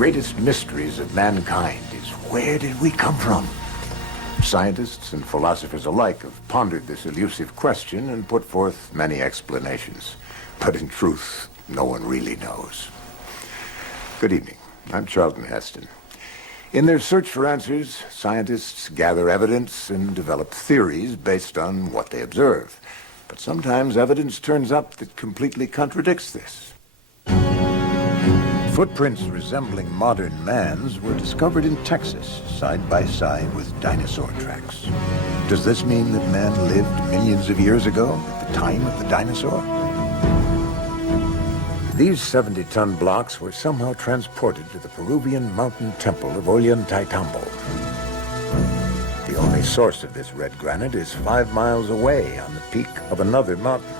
greatest mysteries of mankind is where did we come from? Scientists and philosophers alike have pondered this elusive question and put forth many explanations. But in truth, no one really knows. Good evening. I'm Charlton Heston. In their search for answers, scientists gather evidence and develop theories based on what they observe. But sometimes evidence turns up that completely contradicts this. Footprints resembling modern man's were discovered in Texas, side by side with dinosaur tracks. Does this mean that man lived millions of years ago, at the time of the dinosaur? These 70-ton blocks were somehow transported to the Peruvian mountain temple of Ollantaytambo. The only source of this red granite is 5 miles away on the peak of another mountain.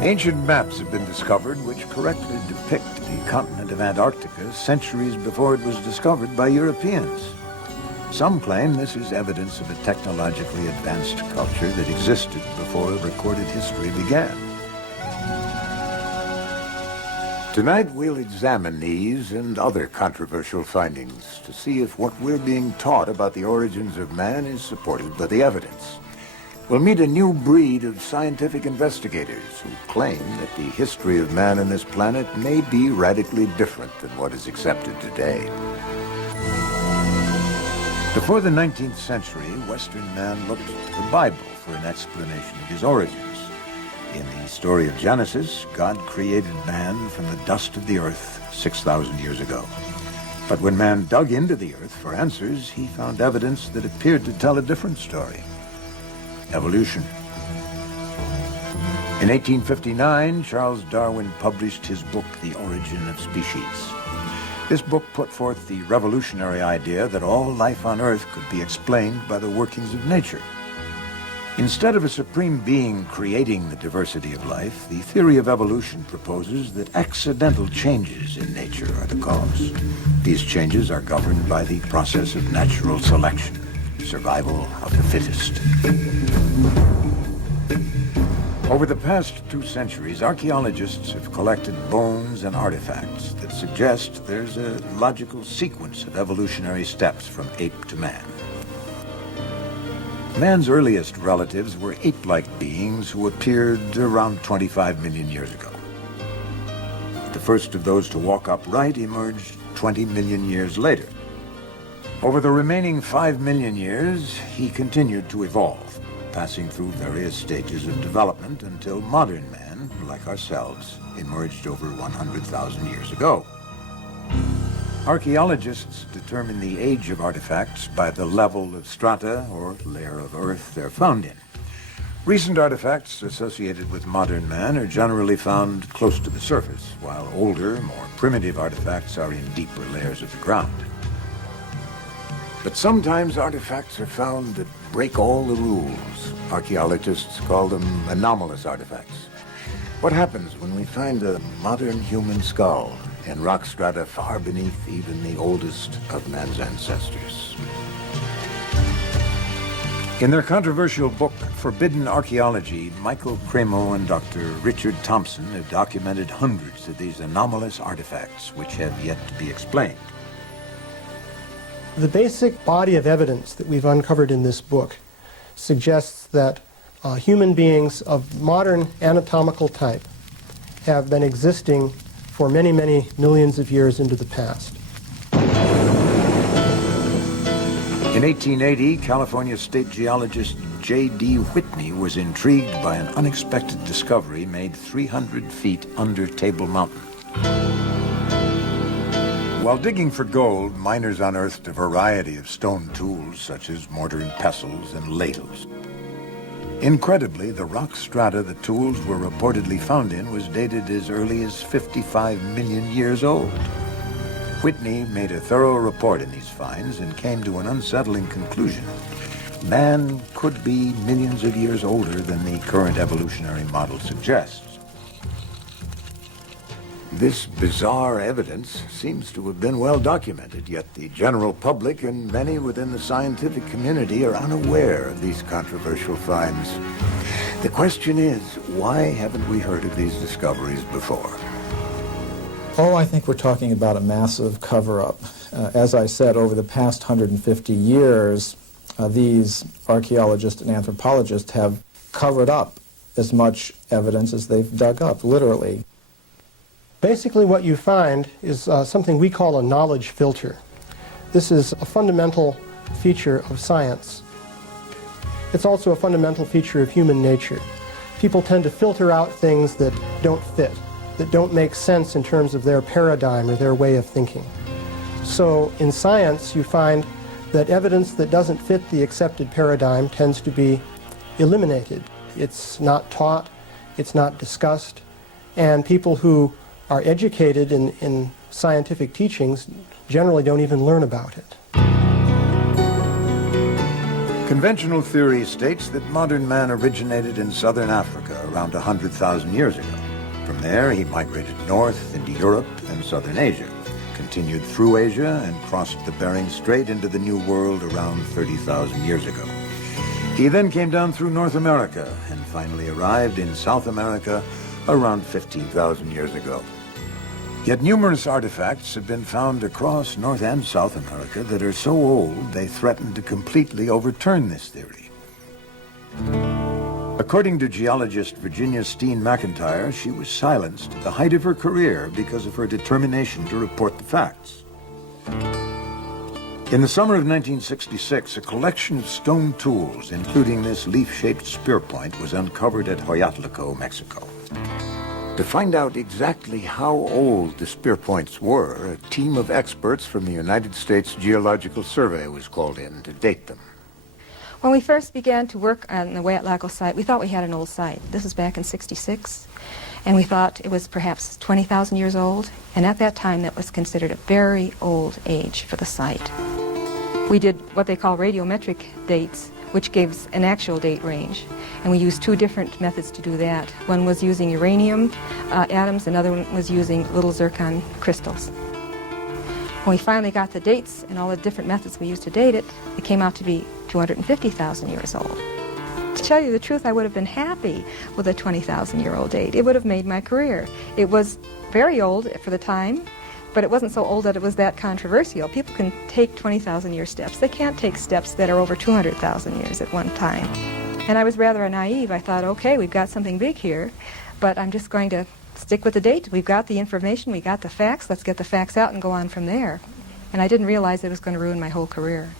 Ancient maps have been discovered which correctly depict the continent of Antarctica centuries before it was discovered by Europeans. Some claim this is evidence of a technologically advanced culture that existed before recorded history began. Tonight we'll examine these and other controversial findings to see if what we're being taught about the origins of man is supported by the evidence. We'll meet a new breed of scientific investigators who claim that the history of man on this planet may be radically different than what is accepted today. Before the 19th century, Western man looked to the Bible for an explanation of his origins. In the story of Genesis, God created man from the dust of the earth 6,000 years ago. But when man dug into the earth for answers, he found evidence that appeared to tell a different story. Evolution. In 1859, Charles Darwin published his book, The Origin of Species. This book put forth the revolutionary idea that all life on Earth could be explained by the workings of nature. Instead of a supreme being creating the diversity of life, the theory of evolution proposes that accidental changes in nature are the cause. These changes are governed by the process of natural selection, survival of the fittest. Over the past 2 centuries, archaeologists have collected bones and artifacts that suggest there's a logical sequence of evolutionary steps from ape to man. Man's earliest relatives were ape-like beings who appeared around 25 million years ago. The first of those to walk upright emerged 20 million years later. Over the remaining 5 million years, he continued to evolve, passing through various stages of development until modern man, like ourselves, emerged over 100,000 years ago. Archaeologists determine the age of artifacts by the level of strata or layer of earth they're found in. Recent artifacts associated with modern man are generally found close to the surface, while older, more primitive artifacts are in deeper layers of the ground. But sometimes artifacts are found that break all the rules. Archaeologists call them anomalous artifacts. What happens when we find a modern human skull in rock strata far beneath even the oldest of man's ancestors? In their controversial book, Forbidden Archaeology, Michael Cremo and Dr. Richard Thompson have documented hundreds of these anomalous artifacts which have yet to be explained. The basic body of evidence that we've uncovered in this book suggests that human beings of modern anatomical type have been existing for many, many millions of years into the past. In 1880, California state geologist J.D. Whitney was intrigued by an unexpected discovery made 300 feet under Table Mountain. While digging for gold, miners unearthed a variety of stone tools such as mortar and pestles and ladles. Incredibly, the rock strata the tools were reportedly found in was dated as early as 55 million years old. Whitney made a thorough report in these finds and came to an unsettling conclusion. Man could be millions of years older than the current evolutionary model suggests. This bizarre evidence seems to have been well documented, yet the general public and many within the scientific community are unaware of these controversial finds. The question is, why haven't we heard of these discoveries before? Oh, I think we're talking about a massive cover-up. As I said, over the past 150 years, these archaeologists and anthropologists have covered up as much evidence as they've dug up, literally. Basically what you find is something we call a knowledge filter. This is a fundamental feature of science. It's also a fundamental feature of human nature. People tend to filter out things that don't fit, that don't make sense in terms of their paradigm or their way of thinking. So in science you find that evidence that doesn't fit the accepted paradigm tends to be eliminated. It's not taught, it's not discussed, and people who are educated in scientific teachings generally don't even learn about it. Conventional theory states that modern man originated in southern Africa around 100,000 years ago. From there, he migrated north into Europe and southern Asia, continued through Asia, and crossed the Bering Strait into the New World around 30,000 years ago. He then came down through North America and finally arrived in South America around 15,000 years ago. Yet numerous artifacts have been found across North and South America that are so old they threaten to completely overturn this theory. According to geologist Virginia Steen McIntyre, she was silenced at the height of her career because of her determination to report the facts. In the summer of 1966, a collection of stone tools, including this leaf-shaped spear point, was uncovered at Hoyatlaco, Mexico. To find out exactly how old the spear points were, a team of experts from the United States Geological Survey was called in to date them. When we first began to work on the Hoyatlaco site, we thought we had an old site. This was back in '66, and we thought it was perhaps 20,000 years old, and at that time that was considered a very old age for the site. We did what they call radiometric dates, which gives an actual date range, and we used two different methods to do that. One was using uranium atoms, another one was using little zircon crystals. When we finally got the dates and all the different methods we used to date it, it came out to be 250,000 years old. To tell you the truth, I would have been happy with a 20,000-year-old date. It would have made my career. It was very old for the time, but it wasn't so old that it was that controversial. People can take 20,000-year steps. They can't take steps that are over 200,000 years at one time. And I was rather naive. I thought, okay, we've got something big here, but I'm just going to stick with the date. We've got the information, we got the facts, let's get the facts out and go on from there. And I didn't realize it was going to ruin my whole career.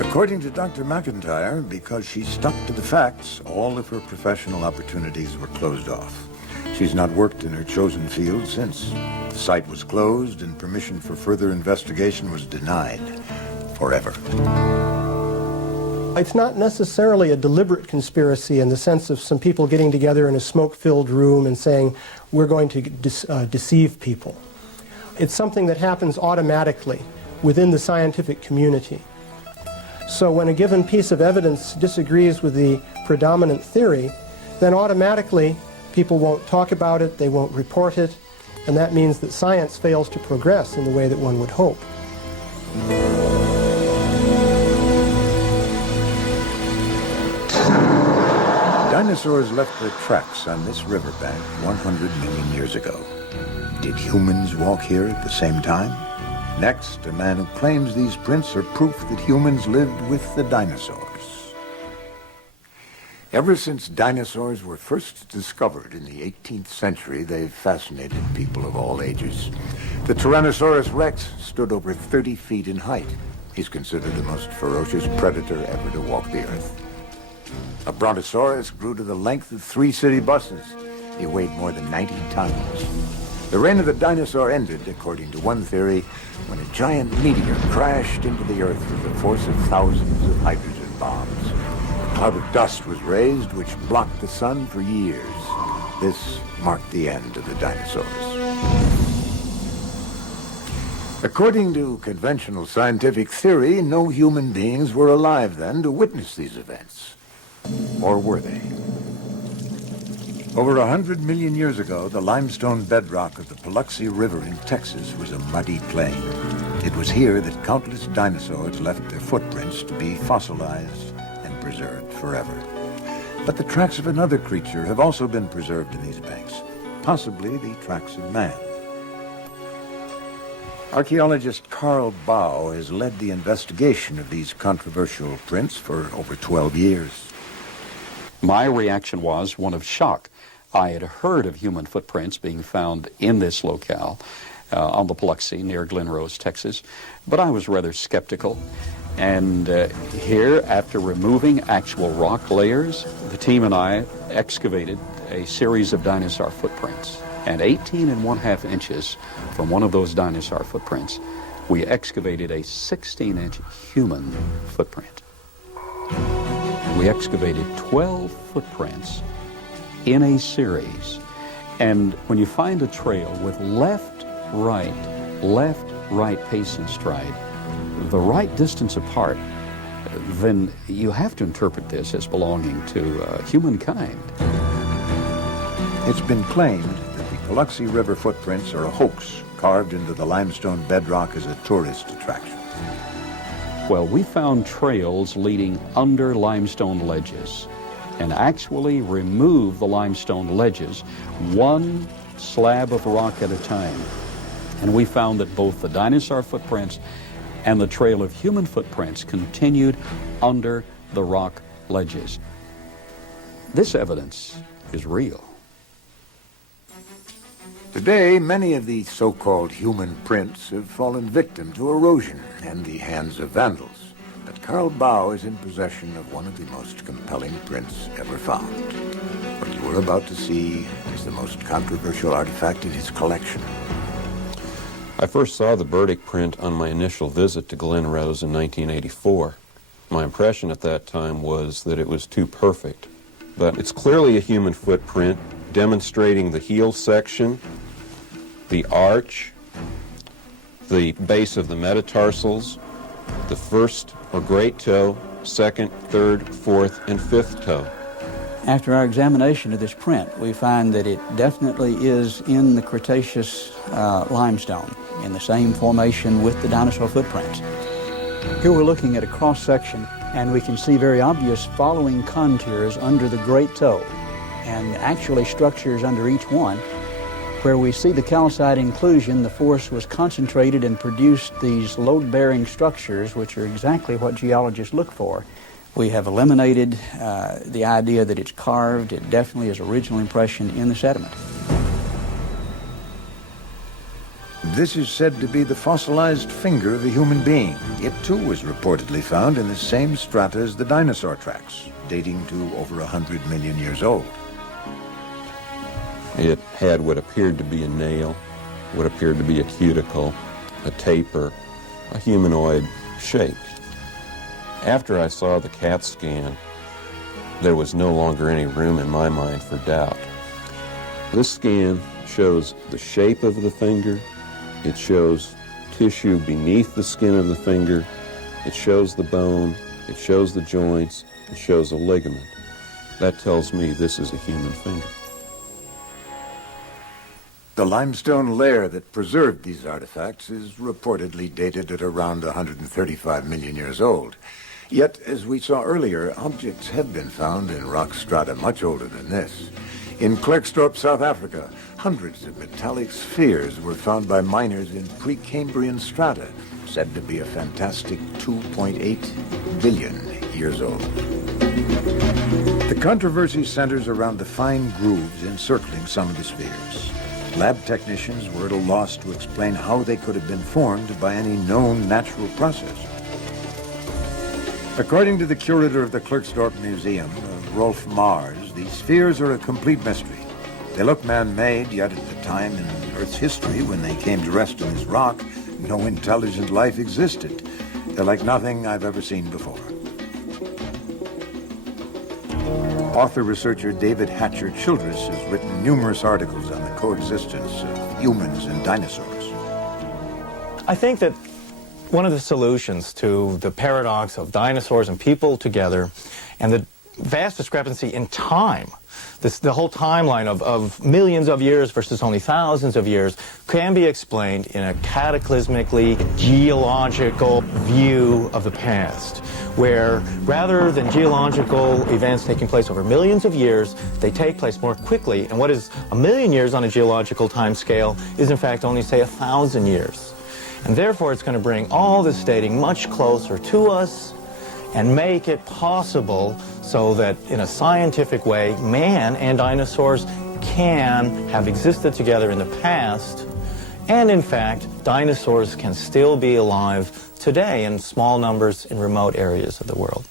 According to Dr. McIntyre, because she stuck to the facts, all of her professional opportunities were closed off. She's not worked in her chosen field since. The site was closed and permission for further investigation was denied forever. It's not necessarily a deliberate conspiracy in the sense of some people getting together in a smoke-filled room and saying, we're going to deceive people. It's something that happens automatically within the scientific community. So when a given piece of evidence disagrees with the predominant theory, then automatically people won't talk about it, they won't report it, and that means that science fails to progress in the way that one would hope. Dinosaurs left their tracks on this riverbank 100 million years ago. Did humans walk here at the same time? Next, a man who claims these prints are proof that humans lived with the dinosaurs. Ever since dinosaurs were first discovered in the 18th century, they've fascinated people of all ages. The Tyrannosaurus rex stood over 30 feet in height. He's considered the most ferocious predator ever to walk the earth. A brontosaurus grew to the length of 3 city buses. He weighed more than 90 tons. The reign of the dinosaur ended, according to one theory, when a giant meteor crashed into the earth with the force of thousands of hydrogen bombs. A cloud of dust was raised, which blocked the sun for years. This marked the end of the dinosaurs. According to conventional scientific theory, no human beings were alive then to witness these events. Or were they? Over 100 million years ago, the limestone bedrock of the Paluxy River in Texas was a muddy plain. It was here that countless dinosaurs left their footprints to be fossilized and preserved forever. But the tracks of another creature have also been preserved in these banks. possibly the tracks of man. Archaeologist Carl Bau has led the investigation of these controversial prints for over 12 years. My reaction was one of shock. I had heard of human footprints being found in this locale on the Biloxi near Glen Rose, Texas, but I was rather skeptical. And here, after removing actual rock layers, the team and I excavated a series of dinosaur footprints. And 18.5 inches from one of those dinosaur footprints, we excavated a 16-inch human footprint. We excavated 12 footprints in a series. And when you find a trail with left, right pace and stride, the right distance apart, then you have to interpret this as belonging to humankind. It's been claimed that the Biloxi River footprints are a hoax carved into the limestone bedrock as a tourist attraction. Well, we found trails leading under limestone ledges and actually removed the limestone ledges one slab of rock at a time. And we found that both the dinosaur footprints and the trail of human footprints continued under the rock ledges. This evidence is real. Today, many of the so-called human prints have fallen victim to erosion and the hands of vandals. But Carl Bau is in possession of one of the most compelling prints ever found. What you are about to see is the most controversial artifact in his collection. I first saw the Burdick print on my initial visit to Glen Rose in 1984. My impression at that time was that it was too perfect. But it's clearly a human footprint demonstrating the heel section, the arch, the base of the metatarsals, the first or great toe, second, third, fourth, and fifth toe. After our examination of this print, we find that it definitely is in the Cretaceous limestone, in the same formation with the dinosaur footprints. Here we're looking at a cross-section, and we can see very obvious following contours under the great toe, and actually structures under each one. Where we see the calcite inclusion, the force was concentrated and produced these load-bearing structures, which are exactly what geologists look for. We have eliminated the idea that it's carved. It definitely is original impression in the sediment. This is said to be the fossilized finger of a human being. It too was reportedly found in the same strata as the dinosaur tracks, dating to over 100 million years old. It had what appeared to be a nail, what appeared to be a cuticle, a taper, a humanoid shape. After I saw the CAT scan, there was no longer any room in my mind for doubt. This scan shows the shape of the finger, it shows tissue beneath the skin of the finger, it shows the bone, it shows the joints, it shows a ligament. That tells me this is a human finger. The limestone layer that preserved these artifacts is reportedly dated at around 135 million years old. Yet, as we saw earlier, objects have been found in rock strata much older than this. In Klerksdorp, South Africa, hundreds of metallic spheres were found by miners in Precambrian strata, said to be a fantastic 2.8 billion years old. The controversy centers around the fine grooves encircling some of the spheres. Lab technicians were at a loss to explain how they could have been formed by any known natural process. According to the curator of the Klerksdorp Museum, Rolf Mars, these spheres are a complete mystery. They look man-made, yet at the time in Earth's history when they came to rest in this rock, no intelligent life existed. They're like nothing I've ever seen before. Author-researcher David Hatcher Childress has written numerous articles on the coexistence of humans and dinosaurs. I think that one of the solutions to the paradox of dinosaurs and people together and the vast discrepancy in time the whole timeline of millions of years versus only thousands of years can be explained in a cataclysmically geological view of the past, where rather than geological events taking place over millions of years, they take place more quickly, and what is 1,000,000 years on a geological time scale is in fact only, say, 1,000 years. And therefore it's going to bring all this dating much closer to us and make it possible so that in a scientific way, man and dinosaurs can have existed together in the past, and in fact, dinosaurs can still be alive today in small numbers in remote areas of the world.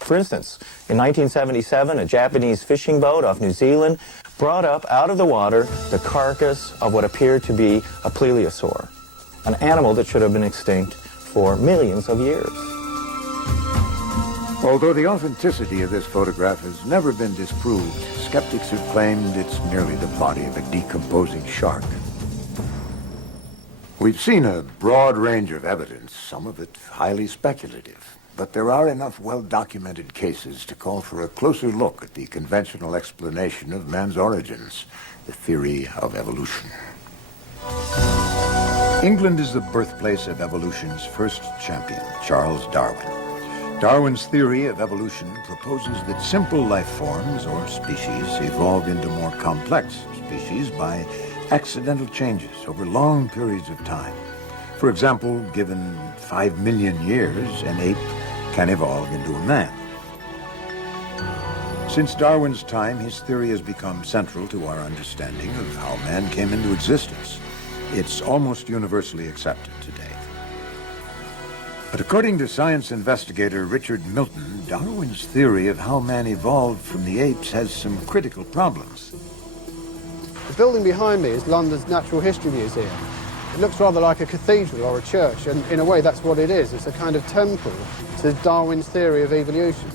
For instance, in 1977, a Japanese fishing boat off New Zealand brought up out of the water the carcass of what appeared to be a plesiosaur, an animal that should have been extinct for millions of years. Although the authenticity of this photograph has never been disproved, skeptics have claimed it's merely the body of a decomposing shark. We've seen a broad range of evidence, some of it highly speculative, but there are enough well-documented cases to call for a closer look at the conventional explanation of man's origins, the theory of evolution. England is the birthplace of evolution's first champion, Charles Darwin. Darwin's theory of evolution proposes that simple life forms, or species, evolve into more complex species by accidental changes over long periods of time. For example, given 5 million years, an ape can evolve into a man. Since Darwin's time, his theory has become central to our understanding of how man came into existence. It's almost universally accepted today. But according to science investigator Richard Milton, Darwin's theory of how man evolved from the apes has some critical problems. The building behind me is London's Natural History Museum. It looks rather like a cathedral or a church, and in a way that's what it is. It's a kind of temple to Darwin's theory of evolution.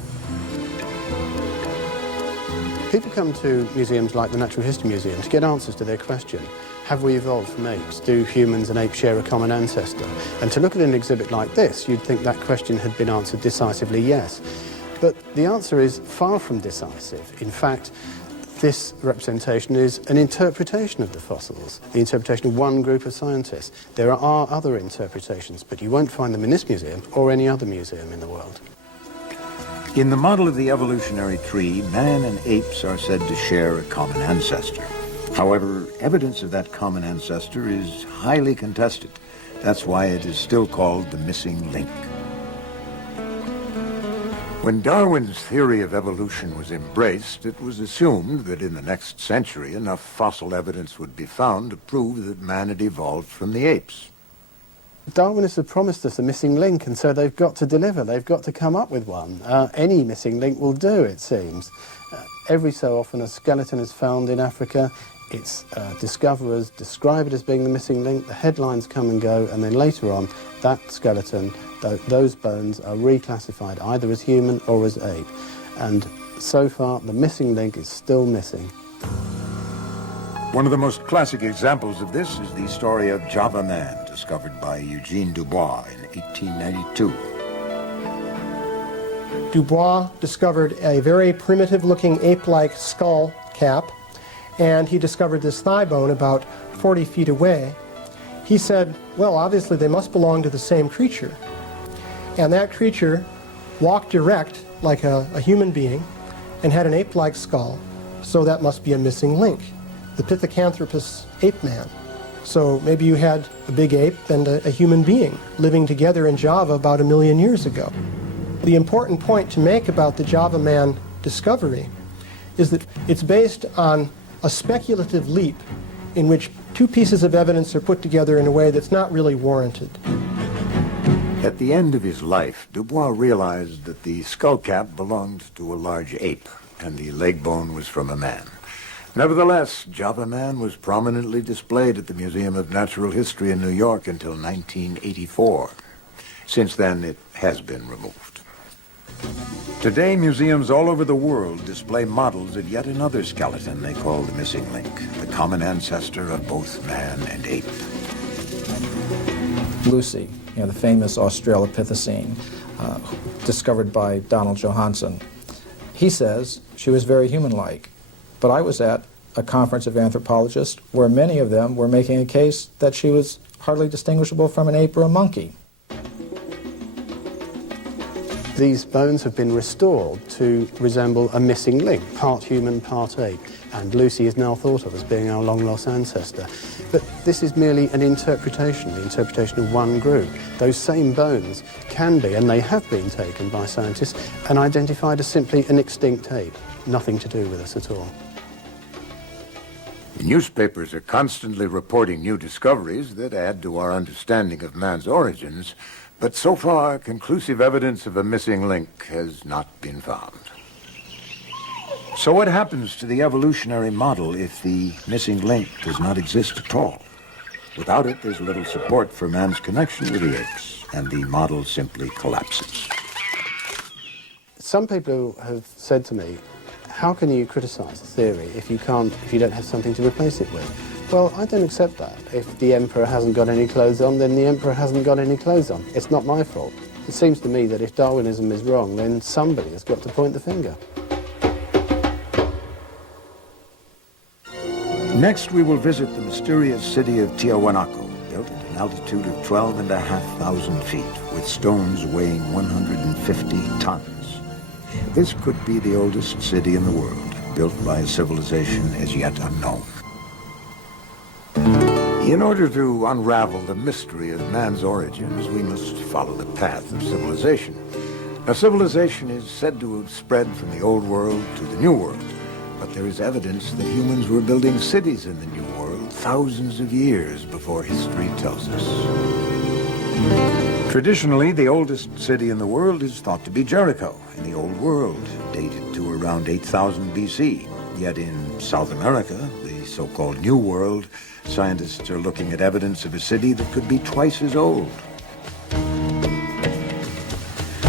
People come to museums like the Natural History Museum to get answers to their question. Have we evolved from apes? Do humans and apes share a common ancestor? And to look at an exhibit like this, you'd think that question had been answered decisively yes. But the answer is far from decisive. In fact, this representation is an interpretation of the fossils, the interpretation of one group of scientists. There are other interpretations, but you won't find them in this museum or any other museum in the world. In the model of the evolutionary tree, man and apes are said to share a common ancestor. However, evidence of that common ancestor is highly contested. That's why it is still called the missing link. When Darwin's theory of evolution was embraced, it was assumed that in the next century enough fossil evidence would be found to prove that man had evolved from the apes. Darwinists have promised us a missing link, and so they've got to deliver. They've got to come up with one. Any missing link will do, it seems. Every so often a skeleton is found in Africa. Its discoverers describe it as being the missing link. The headlines come and go, and then later on, that skeleton, those bones are reclassified either as human or as ape. And so far, the missing link is still missing. One of the most classic examples of this is the story of Java Man, discovered by Eugene Dubois in 1892. Dubois discovered a very primitive-looking ape-like skull cap, and he discovered this thigh bone about 40 feet away. He said, well, obviously they must belong to the same creature. And that creature walked erect like a human being and had an ape-like skull, so that must be a missing link, the Pithecanthropus ape man. So maybe you had a big ape and a human being living together in Java about 1 million years ago. The important point to make about the Java man discovery is that it's based on a speculative leap in which two pieces of evidence are put together in a way that's not really warranted. At the end of his life, Dubois realized that the skull cap belonged to a large ape, and the leg bone was from a man. Nevertheless, Java Man was prominently displayed at the Museum of Natural History in New York until 1984. Since then, it has been removed. Today, museums all over the world display models of yet another skeleton they call the missing link, the common ancestor of both man and ape. Lucy, the famous Australopithecine, discovered by Donald Johanson. He says she was very human-like, But I was at a conference of anthropologists where many of them were making a case that she was hardly distinguishable from an ape or a monkey. These bones have been restored to resemble a missing link, part human, part ape, and Lucy is now thought of as being our long-lost ancestor. But this is merely an interpretation, the interpretation of one group. Those same bones can be, and they have been taken by scientists, and identified as simply an extinct ape, nothing to do with us at all. Newspapers are constantly reporting new discoveries that add to our understanding of man's origins, but so far, conclusive evidence of a missing link has not been found. So what happens to the evolutionary model if the missing link does not exist at all? Without it, there's little support for man's connection with the apes, and the model simply collapses. Some people have said to me, how can you criticize a theory if you don't have something to replace it with? Well, I don't accept that. If the emperor hasn't got any clothes on, then the emperor hasn't got any clothes on. It's not my fault. It seems to me that if Darwinism is wrong, then somebody has got to point the finger. Next, we will visit the mysterious city of Tiahuanaco, built at an altitude of 12,500 feet, with stones weighing 150 tons. This could be the oldest city in the world, built by a civilization as yet unknown. In order to unravel the mystery of man's origins, we must follow the path of civilization. Now, civilization is said to have spread from the old world to the new world, but there is evidence that humans were building cities in the new world thousands of years before history tells us. Traditionally, the oldest city in the world is thought to be Jericho in the old world, dated to around 8,000 BC. Yet in South America, the so-called New World, scientists are looking at evidence of a city that could be twice as old.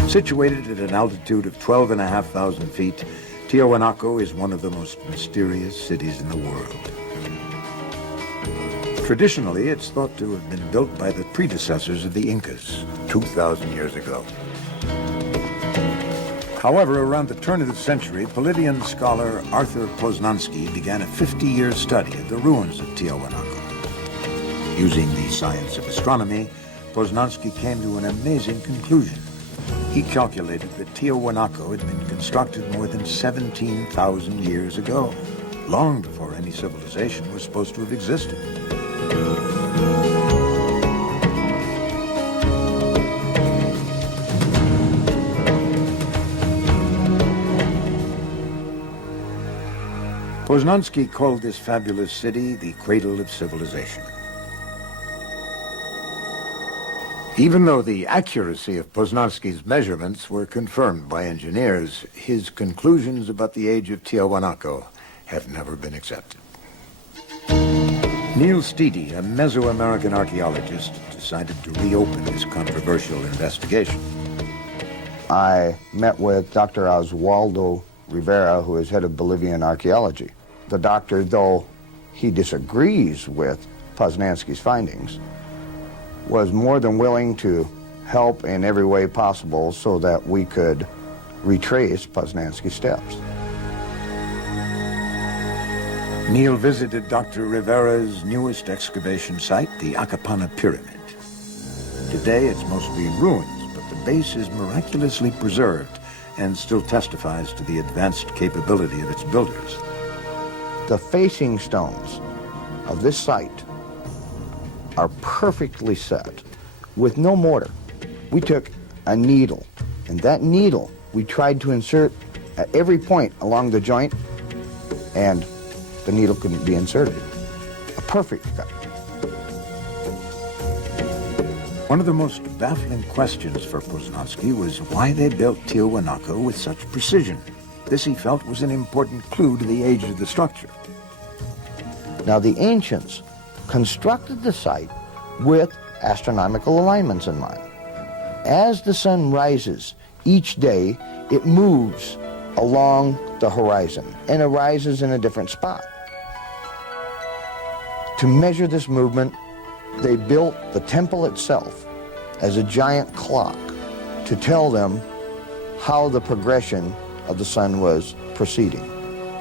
Situated at an altitude of 12,500 feet, Tiahuanaco is one of the most mysterious cities in the world. Traditionally, it's thought to have been built by the predecessors of the Incas 2,000 years ago. However, around the turn of the century, Bolivian scholar Arthur Poznansky began a 50-year study of the ruins of Tiahuanaco. Using the science of astronomy, Poznansky came to an amazing conclusion. He calculated that Tiahuanaco had been constructed more than 17,000 years ago, long before any civilization was supposed to have existed. Poznansky called this fabulous city the cradle of civilization. Even though the accuracy of Poznansky's measurements were confirmed by engineers, his conclusions about the age of Tiahuanaco have never been accepted. Neil Steedy, a Mesoamerican archaeologist, decided to reopen this controversial investigation. I met with Dr. Oswaldo Rivera, who is head of Bolivian archaeology. The doctor, though he disagrees with Poznansky's findings, was more than willing to help in every way possible so that we could retrace Poznansky's steps. Neil visited Dr. Rivera's newest excavation site, the Acapana Pyramid. Today it's mostly in ruins, but the base is miraculously preserved and still testifies to the advanced capability of its builders. The facing stones of this site are perfectly set with no mortar. We took a needle, and that needle we tried to insert at every point along the joint, and the needle couldn't be inserted. A perfect cut. One of the most baffling questions for Poznansky was why they built Tiahuanaco with such precision. This, he felt, was an important clue to the age of the structure. Now, the ancients constructed the site with astronomical alignments in mind. As the sun rises each day, it moves along the horizon and arises in a different spot. To measure this movement, they built the temple itself as a giant clock to tell them how the progression of the sun was proceeding.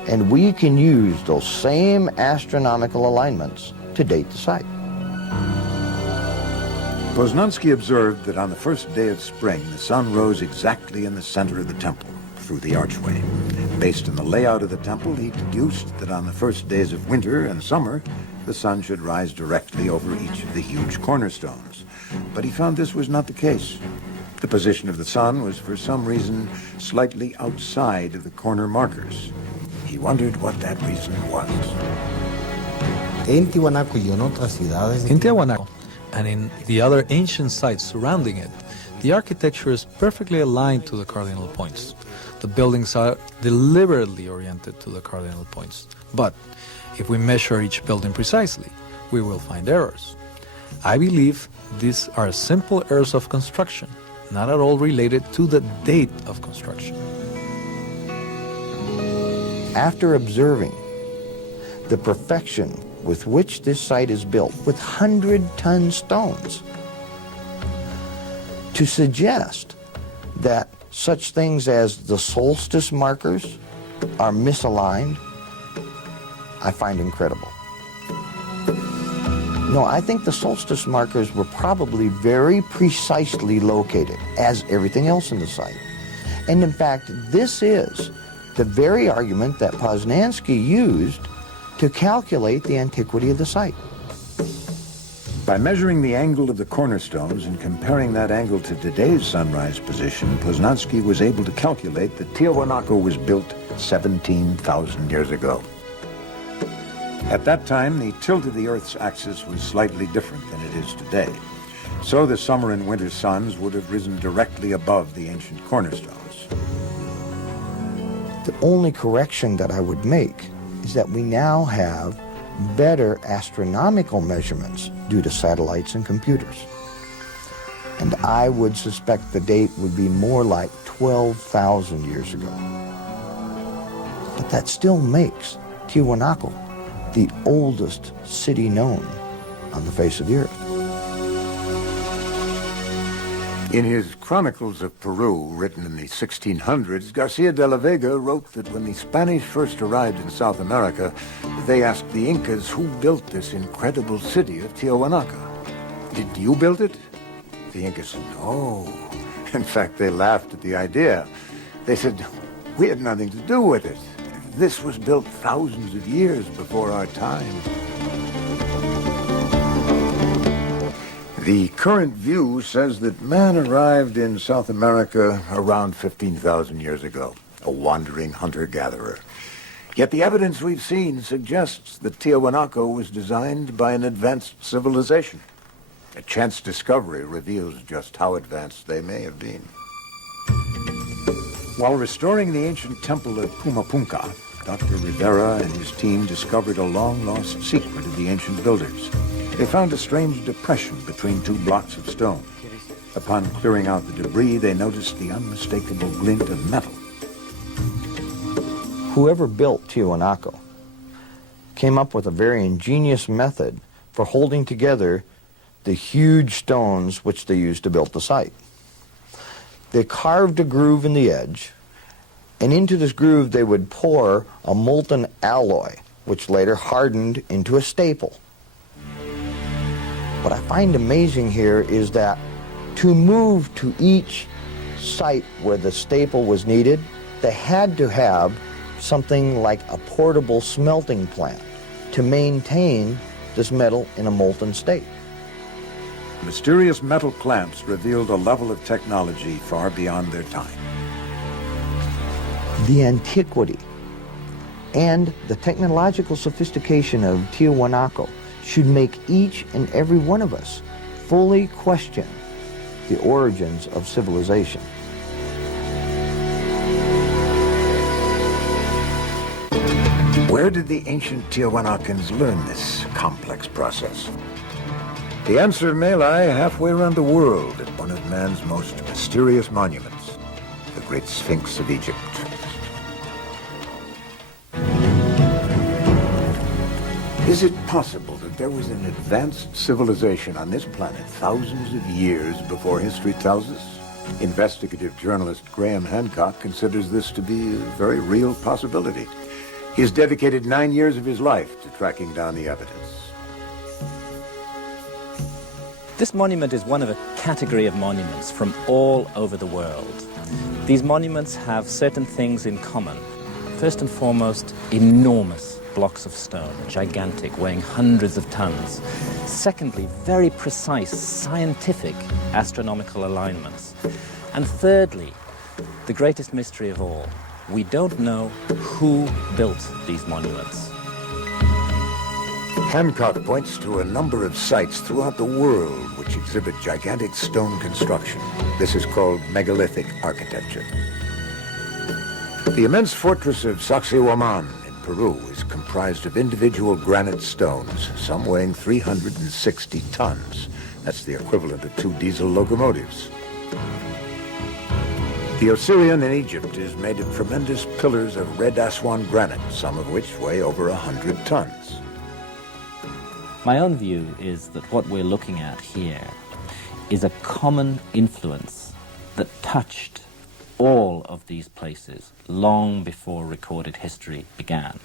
And we can use those same astronomical alignments to date the site. Poznański observed that on the first day of spring, the sun rose exactly in the center of the temple, through the archway. Based on the layout of the temple, he deduced that on the first days of winter and summer, the sun should rise directly over each of the huge cornerstones. But he found this was not the case. The position of the sun was, for some reason, slightly outside of the corner markers. He wondered what that reason was. In Tiahuanaco and in the other ancient sites surrounding it, the architecture is perfectly aligned to the cardinal points. The buildings are deliberately oriented to the cardinal points. But if we measure each building precisely, we will find errors. I believe these are simple errors of construction, not at all related to the date of construction. After observing the perfection with which this site is built, with 100-ton stones, to suggest that such things as the solstice markers are misaligned, I find incredible. No, I think the solstice markers were probably very precisely located, as everything else in the site. And in fact, this is the very argument that Poznański used to calculate the antiquity of the site. By measuring the angle of the cornerstones and comparing that angle to today's sunrise position, Poznański was able to calculate that Tiahuanaco was built 17,000 years ago. At that time, the tilt of the Earth's axis was slightly different than it is today. So the summer and winter suns would have risen directly above the ancient cornerstones. The only correction that I would make is that we now have better astronomical measurements due to satellites and computers. And I would suspect the date would be more like 12,000 years ago. But that still makes Tiahuanaco the oldest city known on the face of the earth. In his Chronicles of Peru, written in the 1600s, Garcia de la Vega wrote that when the Spanish first arrived in South America, they asked the Incas who built this incredible city of Tiahuanaco. Did you build it? The Incas said, no. In fact, they laughed at the idea. They said, we had nothing to do with it. This was built thousands of years before our time. The current view says that man arrived in South America around 15,000 years ago, a wandering hunter-gatherer. Yet the evidence we've seen suggests that Tiahuanaco was designed by an advanced civilization. A chance discovery reveals just how advanced they may have been. While restoring the ancient temple of Pumapunka, Dr. Rivera and his team discovered a long-lost secret of the ancient builders. They found a strange depression between two blocks of stone. Upon clearing out the debris, they noticed the unmistakable glint of metal. Whoever built Tiahuanaco came up with a very ingenious method for holding together the huge stones which they used to build the site. They carved a groove in the edge, and into this groove they would pour a molten alloy, which later hardened into a staple. What I find amazing here is that to move to each site where the staple was needed, they had to have something like a portable smelting plant to maintain this metal in a molten state. Mysterious metal clamps revealed a level of technology far beyond their time. The antiquity and the technological sophistication of Tiahuanaco should make each and every one of us fully question the origins of civilization. Where did the ancient Tiahuanacans learn this complex process? The answer may lie halfway around the world at one of man's most mysterious monuments, the Great Sphinx of Egypt. Is it possible that there was an advanced civilization on this planet thousands of years before history tells us? Investigative journalist Graham Hancock considers this to be a very real possibility. He has dedicated 9 years of his life to tracking down the evidence. This monument is one of a category of monuments from all over the world. These monuments have certain things in common. First and foremost, enormous blocks of stone, gigantic, weighing hundreds of tons. Secondly, very precise scientific astronomical alignments. And thirdly, the greatest mystery of all, we don't know who built these monuments. Hancock points to a number of sites throughout the world which exhibit gigantic stone construction. This is called megalithic architecture. The immense fortress of Sacsayhuaman in Peru is comprised of individual granite stones, some weighing 360 tons. That's the equivalent of 2 diesel locomotives. The Osirian in Egypt is made of tremendous pillars of red Aswan granite, some of which weigh over 100 tons. My own view is that what we're looking at here is a common influence that touched all of these places long before recorded history began.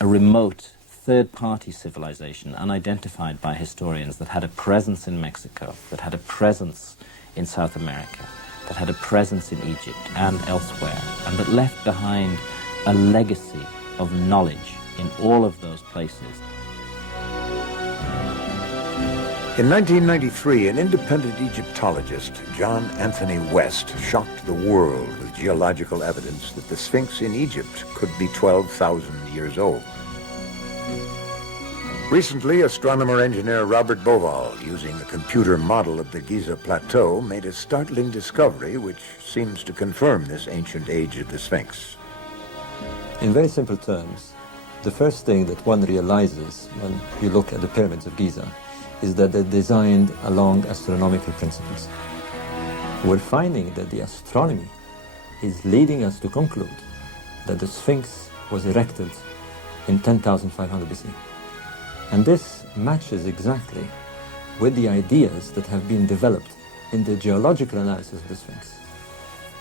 A remote third-party civilization unidentified by historians that had a presence in Mexico, that had a presence in South America, that had a presence in Egypt and elsewhere, and that left behind a legacy of knowledge in all of those places. In 1993, an independent Egyptologist, John Anthony West, shocked the world with geological evidence that the Sphinx in Egypt could be 12,000 years old. Recently, astronomer-engineer Robert Bauval, using a computer model of the Giza Plateau, made a startling discovery which seems to confirm this ancient age of the Sphinx. In very simple terms, the first thing that one realizes when you look at the pyramids of Giza is that they're designed along astronomical principles. We're finding that the astronomy is leading us to conclude that the Sphinx was erected in 10,500 BC. And this matches exactly with the ideas that have been developed in the geological analysis of the Sphinx.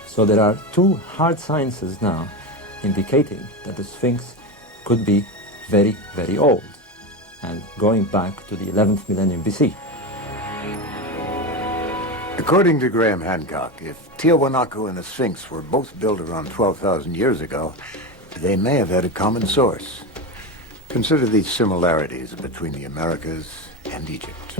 So there are 2 hard sciences now indicating that the Sphinx could be very, very old, and going back to the 11th millennium BC. According to Graham Hancock, if Tiahuanaco and the Sphinx were both built around 12,000 years ago, they may have had a common source. Consider these similarities between the Americas and Egypt.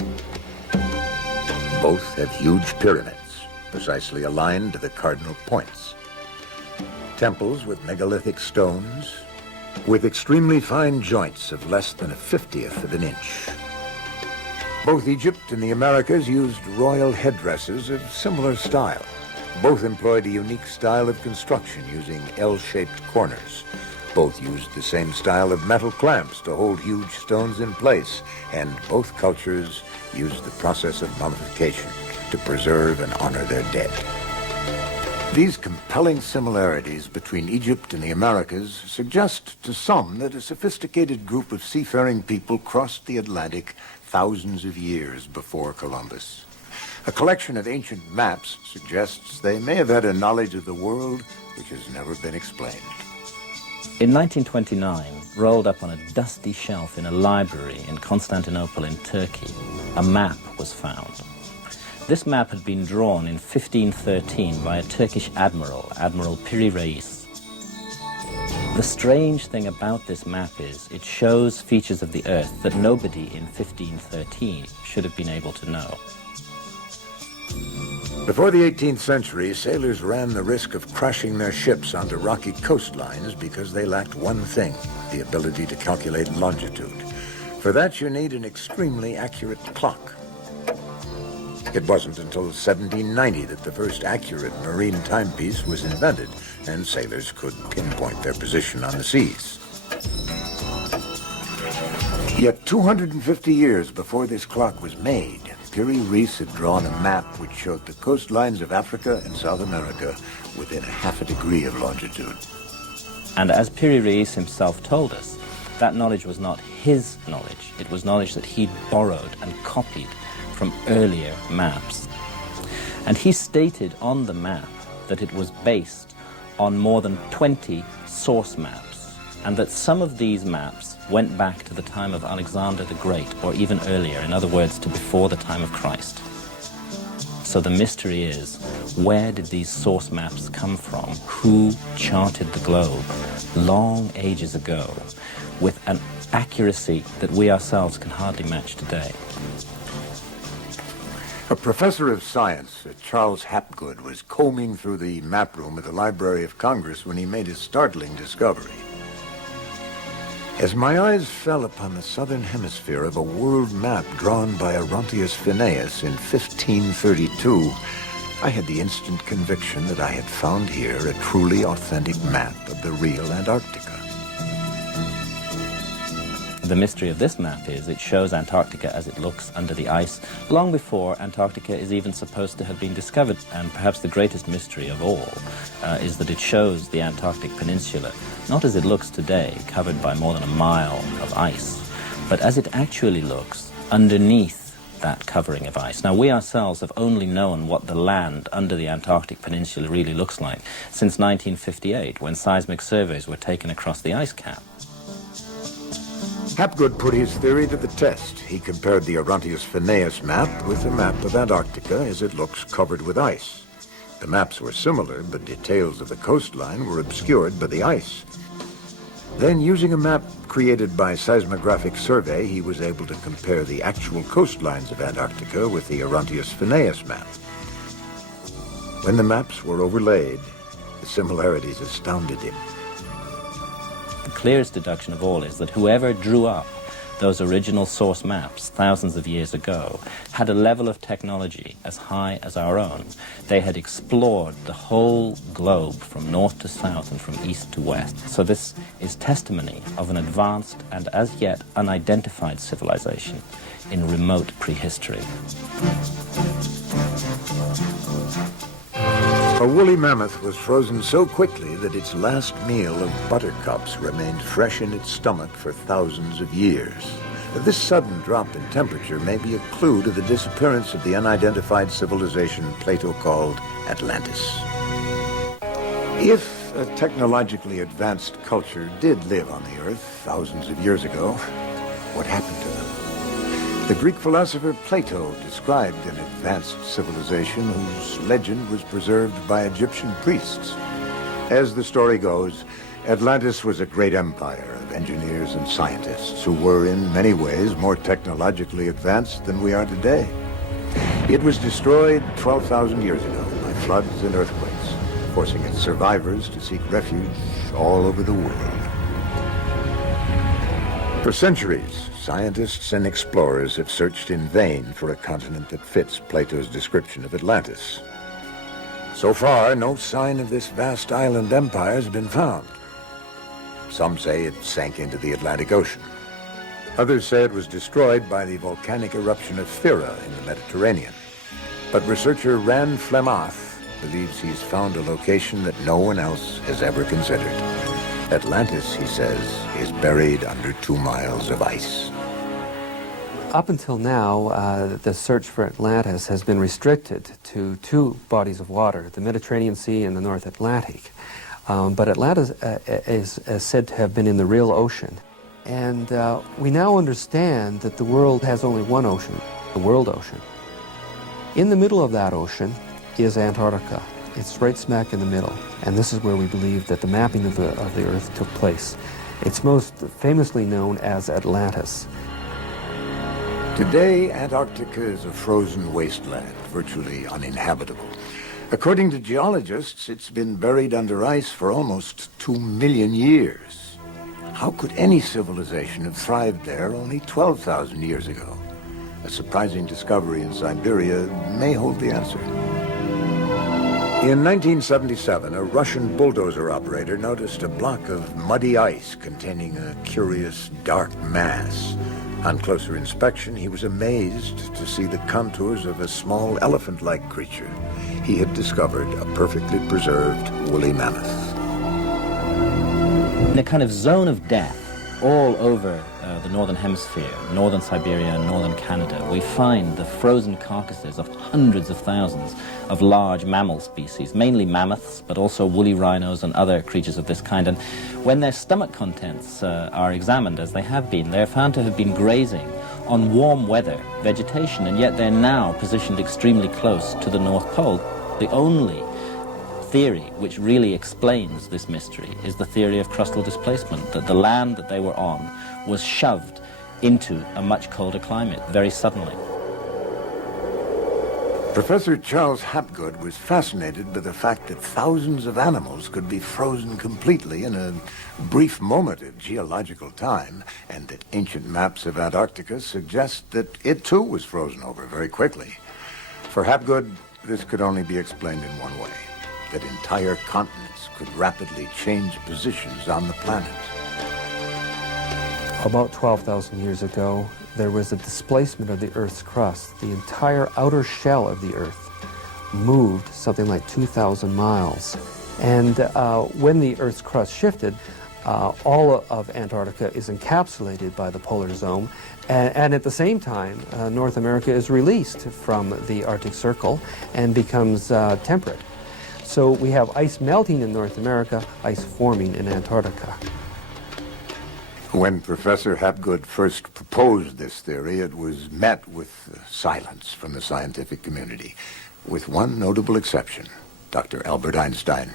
Both have huge pyramids, precisely aligned to the cardinal points. Temples with megalithic stones, with extremely fine joints of less than a 50th of an inch. Both Egypt and the Americas used royal headdresses of similar style. Both employed a unique style of construction using L-shaped corners. Both used the same style of metal clamps to hold huge stones in place, and both cultures used the process of mummification to preserve and honor their dead. These compelling similarities between Egypt and the Americas suggest to some that a sophisticated group of seafaring people crossed the Atlantic thousands of years before Columbus. A collection of ancient maps suggests they may have had a knowledge of the world which has never been explained. In 1929, rolled up on a dusty shelf in a library in Constantinople in Turkey, a map was found. This map had been drawn in 1513 by a Turkish admiral, Admiral Piri Reis. The strange thing about this map is it shows features of the Earth that nobody in 1513 should have been able to know. Before the 18th century, sailors ran the risk of crashing their ships onto rocky coastlines because they lacked one thing, the ability to calculate longitude. For that, you need an extremely accurate clock. It wasn't until 1790 that the first accurate marine timepiece was invented, and sailors could pinpoint their position on the seas. Yet 250 years before this clock was made, Piri Reis had drawn a map which showed the coastlines of Africa and South America within a half a degree of longitude. And as Piri Reis himself told us, that knowledge was not his knowledge. It was knowledge that he'd borrowed and copied from earlier maps. And he stated on the map that it was based on more than 20 source maps and that some of these maps went back to the time of Alexander the Great, or even earlier, in other words, to before the time of Christ. So the mystery is, where did these source maps come from? Who charted the globe long ages ago with an accuracy that we ourselves can hardly match today? A professor of science, Charles Hapgood, was combing through the map room of the Library of Congress when he made a startling discovery. As my eyes fell upon the southern hemisphere of a world map drawn by Orontius Phineas in 1532, I had the instant conviction that I had found here a truly authentic map of the real Antarctica. The mystery of this map is it shows Antarctica as it looks under the ice long before Antarctica is even supposed to have been discovered. And perhaps the greatest mystery of all is that it shows the Antarctic Peninsula not as it looks today, covered by more than a mile of ice, but as it actually looks underneath that covering of ice. Now, we ourselves have only known what the land under the Antarctic Peninsula really looks like since 1958, when seismic surveys were taken across the ice cap. Hapgood put his theory to the test. He compared the Orontius Phineas map with a map of Antarctica as it looks covered with ice. The maps were similar, but details of the coastline were obscured by the ice. Then, using a map created by seismographic survey, he was able to compare the actual coastlines of Antarctica with the Orontius Phineas map. When the maps were overlaid, the similarities astounded him. The clearest deduction of all is that whoever drew up those original source maps thousands of years ago had a level of technology as high as our own. They had explored the whole globe from north to south and from east to west. So this is testimony of an advanced and as yet unidentified civilization in remote prehistory. A woolly mammoth was frozen so quickly that its last meal of buttercups remained fresh in its stomach for thousands of years. This sudden drop in temperature may be a clue to the disappearance of the unidentified civilization Plato called Atlantis. If a technologically advanced culture did live on the Earth thousands of years ago, what happened to them? The Greek philosopher Plato described an advanced civilization whose legend was preserved by Egyptian priests. As the story goes, Atlantis was a great empire of engineers and scientists who were in many ways more technologically advanced than we are today. It was destroyed 12,000 years ago by floods and earthquakes, forcing its survivors to seek refuge all over the world. For centuries, scientists and explorers have searched in vain for a continent that fits Plato's description of Atlantis. So far, no sign of this vast island empire has been found. Some say it sank into the Atlantic Ocean. Others say it was destroyed by the volcanic eruption of Thera in the Mediterranean. But researcher Rand Flemath believes he's found a location that no one else has ever considered. Atlantis, he says, is buried under 2 miles of ice. Up until now, the search for Atlantis has been restricted to 2 bodies of water, the Mediterranean Sea and the North Atlantic. But Atlantis is said to have been in the real ocean. And we now understand that the world has only one ocean, the world ocean. In the middle of that ocean is Antarctica. It's right smack in the middle. And this is where we believe that the mapping of the Earth took place. It's most famously known as Atlantis. Today, Antarctica is a frozen wasteland, virtually uninhabitable. According to geologists, it's been buried under ice for almost 2 million years. How could any civilization have thrived there only 12,000 years ago? A surprising discovery in Siberia may hold the answer. In 1977, a Russian bulldozer operator noticed a block of muddy ice containing a curious dark mass. On closer inspection, he was amazed to see the contours of a small elephant-like creature. He had discovered a perfectly preserved woolly mammoth. In a kind of zone of death all over the northern hemisphere, northern Siberia and northern Canada, we find the frozen carcasses of hundreds of thousands of large mammal species, mainly mammoths, but also woolly rhinos and other creatures of this kind. And when their stomach contents are examined, as they have been, they're found to have been grazing on warm weather vegetation, and yet they're now positioned extremely close to the North Pole. The only theory which really explains this mystery is the theory of crustal displacement, that the land that they were on was shoved into a much colder climate very suddenly. Professor Charles Hapgood was fascinated by the fact that thousands of animals could be frozen completely in a brief moment of geological time, and that ancient maps of Antarctica suggest that it too was frozen over very quickly. For Hapgood, this could only be explained in one way: that entire continents could rapidly change positions on the planet. About 12,000 years ago, there was a displacement of the Earth's crust. The entire outer shell of the Earth moved something like 2,000 miles. And when the Earth's crust shifted, all of Antarctica is encapsulated by the polar zone. And at the same time, North America is released from the Arctic Circle and becomes temperate. So we have ice melting in North America, ice forming in Antarctica. When Professor Hapgood first proposed this theory, it was met with silence from the scientific community, with one notable exception, Dr. Albert Einstein.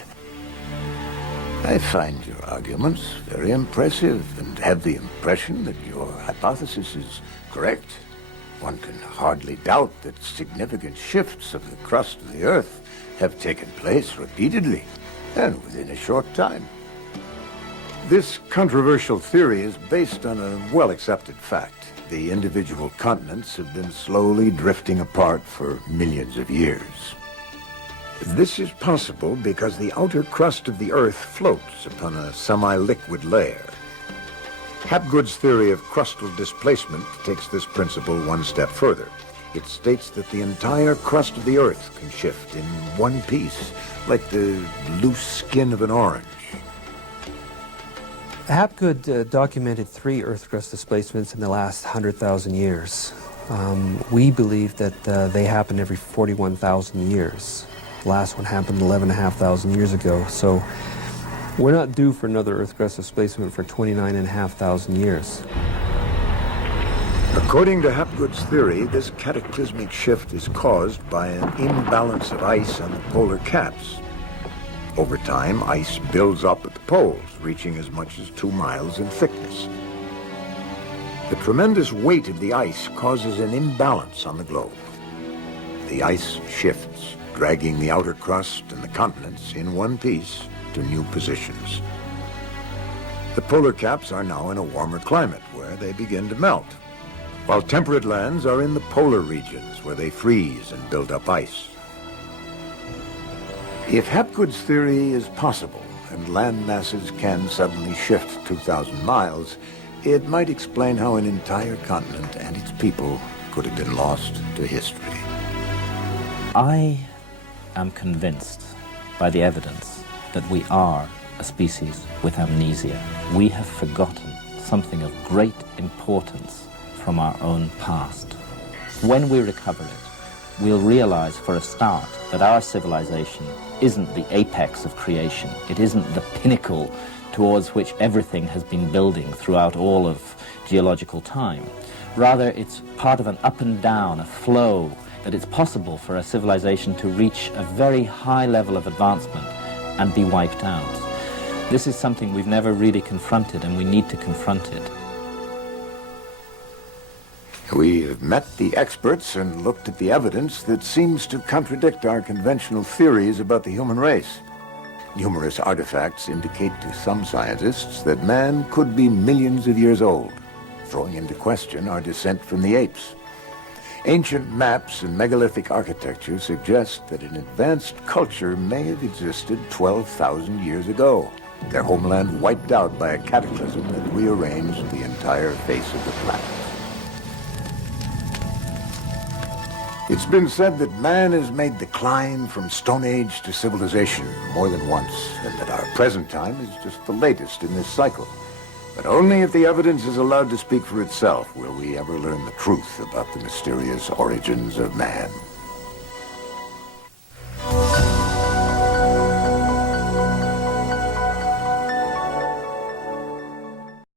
I find your arguments very impressive and have the impression that your hypothesis is correct. One can hardly doubt that significant shifts of the crust of the Earth have taken place repeatedly and within a short time. This controversial theory is based on a well-accepted fact. The individual continents have been slowly drifting apart for millions of years. This is possible because the outer crust of the Earth floats upon a semi-liquid layer. Hapgood's theory of crustal displacement takes this principle one step further. It states that the entire crust of the Earth can shift in one piece, like the loose skin of an orange. Hapgood documented 3 Earth crust displacements in the last 100,000 years. We believe that they happen every 41,000 years. The last one happened 11,500 years ago, so we're not due for another Earth crust displacement for 29,500 years. According to Hapgood's theory, this cataclysmic shift is caused by an imbalance of ice on the polar caps. Over time, ice builds up at the poles, reaching as much as 2 miles in thickness. The tremendous weight of the ice causes an imbalance on the globe. The ice shifts, dragging the outer crust and the continents in one piece to new positions. The polar caps are now in a warmer climate where they begin to melt, while temperate lands are in the polar regions where they freeze and build up ice. If Hapgood's theory is possible and land masses can suddenly shift 2,000 miles, it might explain how an entire continent and its people could have been lost to history. I am convinced by the evidence that we are a species with amnesia. We have forgotten something of great importance from our own past. When we recover it, we'll realize for a start that our civilization isn't the apex of creation. It isn't the pinnacle towards which everything has been building throughout all of geological time. Rather, it's part of an up and down, a flow, that it's possible for a civilization to reach a very high level of advancement and be wiped out. This is something we've never really confronted, and we need to confront it. We have met the experts and looked at the evidence that seems to contradict our conventional theories about the human race. Numerous artifacts indicate to some scientists that man could be millions of years old, throwing into question our descent from the apes. Ancient maps and megalithic architecture suggest that an advanced culture may have existed 12,000 years ago, their homeland wiped out by a cataclysm that rearranged the entire face of the planet. It's been said that man has made the climb from Stone Age to civilization more than once, and that our present time is just the latest in this cycle. But only if the evidence is allowed to speak for itself will we ever learn the truth about the mysterious origins of man.